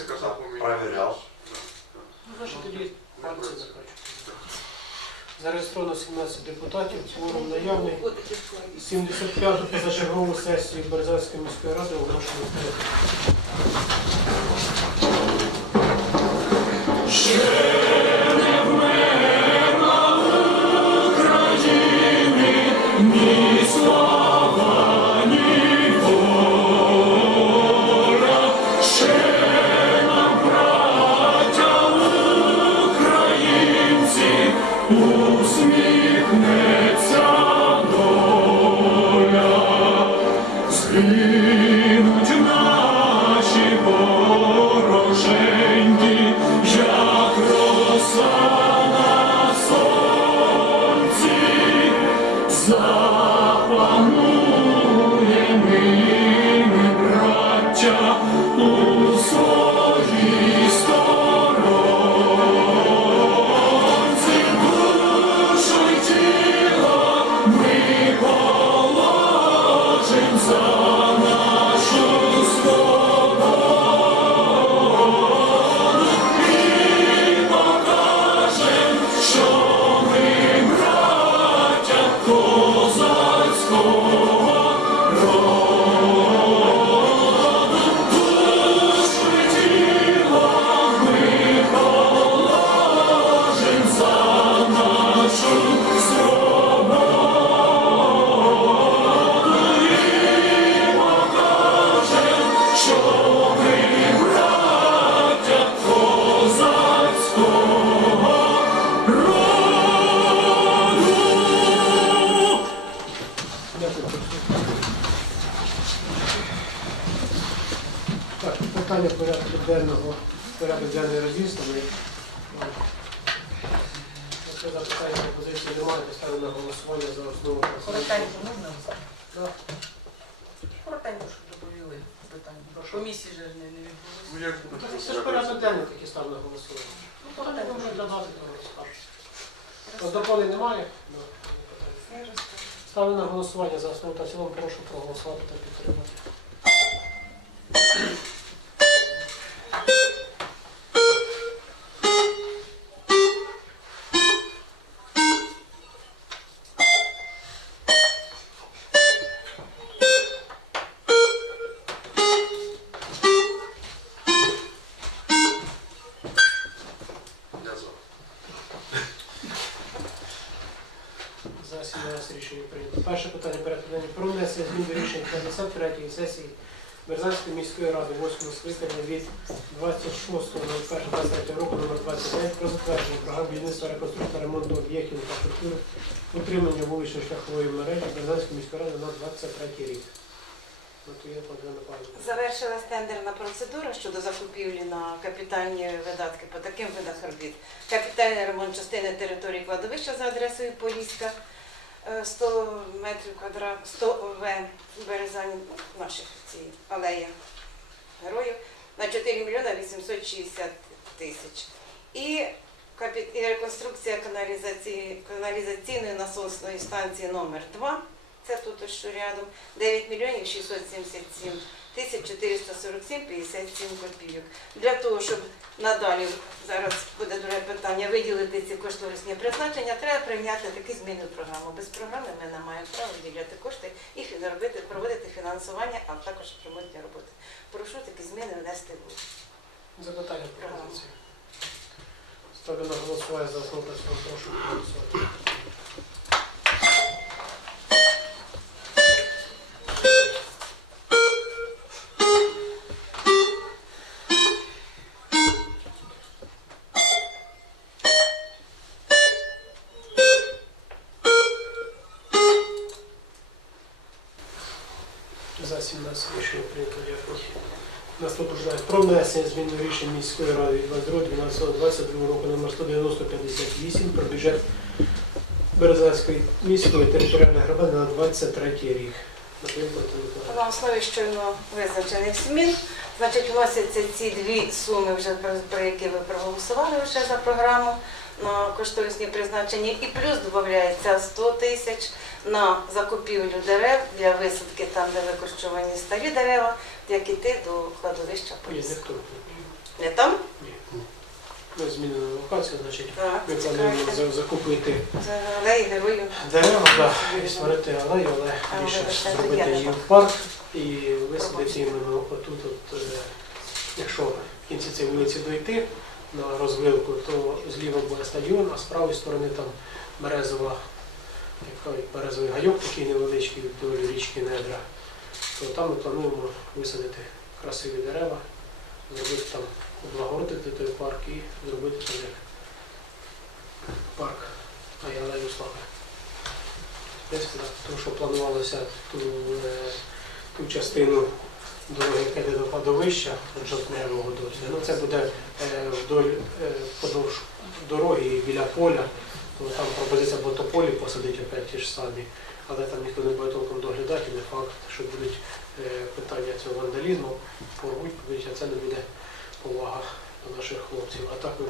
Хтось казав у мене. Проверяв. Ну, тоді пальці закачують. Зареєстровано 17 депутатів, форум наявний. 75-ту позачергову сесію Березанської міської ради оголошено. відкритою. you. Питання порядку денного, порядок денний розісланий. Якщо запитання пропозиції немає, то ставлю на голосування за основу. Коротенько можна? Так. Коротенько, щоб доповіли питання. Комісії же не, не відбулося. Ну, Це ж порядок денний такий став на голосування. Ну, порядок вже додати, то розкажуть. Доповнень немає? Ну. Ставлю на голосування за основу та в цілому. Прошу проголосувати та підтримати. За 17 рішення прийнято. Перше питання порядку про внесення змін до рішення 53-ї сесії Березанської міської ради 8 скликання від 26.01.23 року номер 29 про затвердження програм будівництва реконструкції ремонту об'єктів інфраструктури утримання вуличної шляхової мережі Березанської міської ради на 23 рік. Завершилась тендерна процедура щодо закупівлі на капітальні видатки по таким видах робіт. Капітальний ремонт частини території кладовища за адресою Поліська, 100 метрів квадрат, 100 В наших ці алея героїв, на 4 мільйони 860 тисяч. І реконструкція каналізації, каналізаційної насосної станції номер 2 це тут що рядом, 9 мільйонів 677 тисяч 447 57 копійок. Для того, щоб надалі, зараз буде друге питання, виділити ці кошторисні призначення, треба прийняти такі зміни в програму. Без програми ми не маємо права виділяти кошти і робити, проводити фінансування, а також ремонтні роботи. Прошу такі зміни внести в Запитання пропозиції. Ставлю на голосування за основу. Прошу За 17 рішення прийнято дякую. Наступне питання про внесення змін до рішень міської ради від 22.12.22 року номер 19058 про бюджет Березанської міської територіальної громади на 23 рік. На основі щойно визначених змін, значить, вносяться ці дві суми, вже про, які ви проголосували вже за програму кошторисні призначення, і плюс додається 100 тисяч на закупівлю дерев для висадки там, де викорчовані старі дерева, як іти до кладовища поліс. Не там? Ні. Ми змінили локацію, значить Так, ми плануємо за- закупити алеї героїв. дерева, да, і створити алею, але більше зробити її в парк і висадити іменно отут, от, е, якщо в кінці цієї вулиці дойти на розвилку, то зліва буде стадіон, а з правої сторони там березова, як березовий гайок такий невеличкий вдоль річки Недра, то там ми плануємо висадити красиві дерева, зробити там, облагородити той парк і зробити там як парк Айалею Слави. Тому що планувалося ту, е, ту частину йде до кладовища жовтневого досі. Ну, це буде е, вдоль е, подовж дороги біля поля. То там пропозиція було тополі посадити опять ті ж самі, але там ніхто не буде толком доглядати, не факт, що будуть е, питання цього вандалізму, порвуть, будуть, а це не буде повага до наших хлопців. А так ми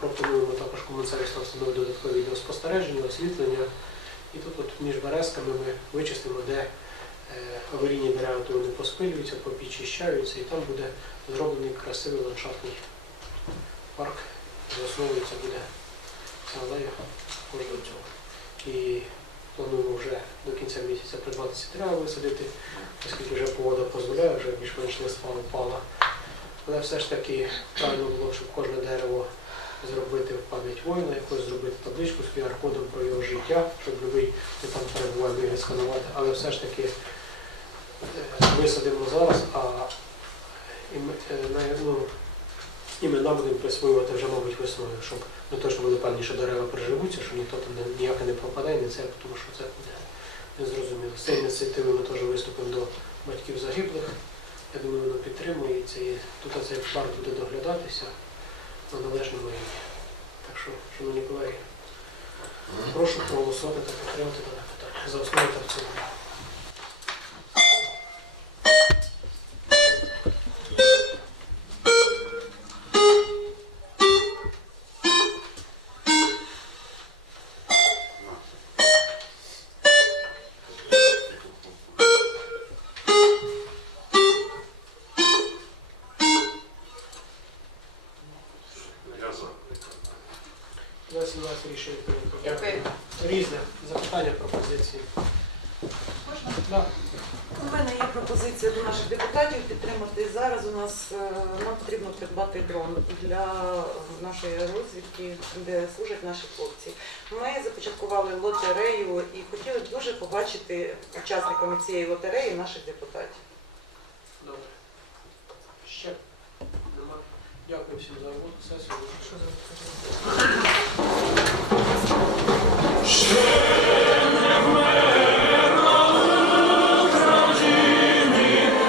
пропонуємо також комунсервісно встановити додаткові відеоспостереження, освітлення. І тут от між березками ми вичистимо, де аварійні дерева вони поспилюються, попічищаються, і там буде зроблений красивий ландшафтний парк, де основується буде алея кожного цього. І плануємо вже до кінця місяця придбати ці дерева висадити, оскільки вже погода дозволяє, вже більш-менш листва упала. Але все ж таки правильно було, щоб кожне дерево зробити в пам'ять воїна, якось зробити табличку з QR-кодом про його життя, щоб любий, хто там перебуває, міг його сканувати. Але все ж таки е, висадимо зараз, а е, ну, імена будемо присвоювати вже, мабуть, весною, щоб ми точно були певні, що дерева приживуться, що ніхто там не- ніяке не пропадає, не це, тому що це буде незрозуміло. З цією ініціативою ми теж виступимо до батьків загиблих. Я думаю, воно підтримується і тут цей парк буде доглядатися на належному рівні. Так що, шановні колеги, прошу проголосувати та підтримати дане питання за основу та в цілому. За 17 рішення прийнято. Дякую. Різне запитання, пропозиції. Можна? Да. У мене є пропозиція до наших депутатів підтримати. Зараз у нас е, нам потрібно придбати дрон для нашої розвідки, де служать наші хлопці. Ми започаткували лотерею і хотіли б дуже побачити учасниками цієї лотереї наших депутатів. Добре. Дякую всім за роботу. Сесію. Що за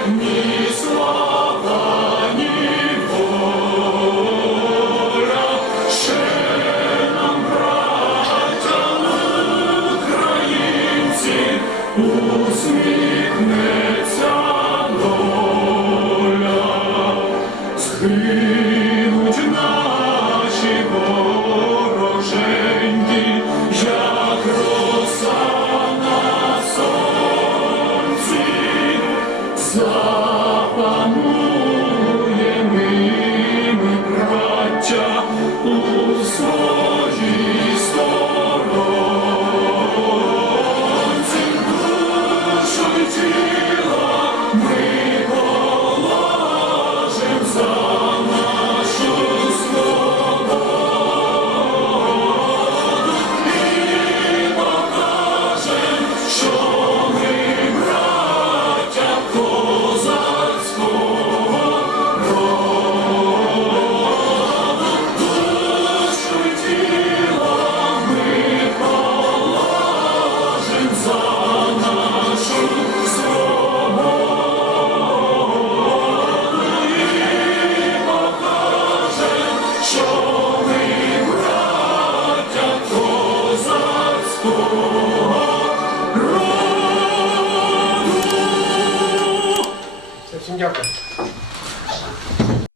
Ні слава, soul.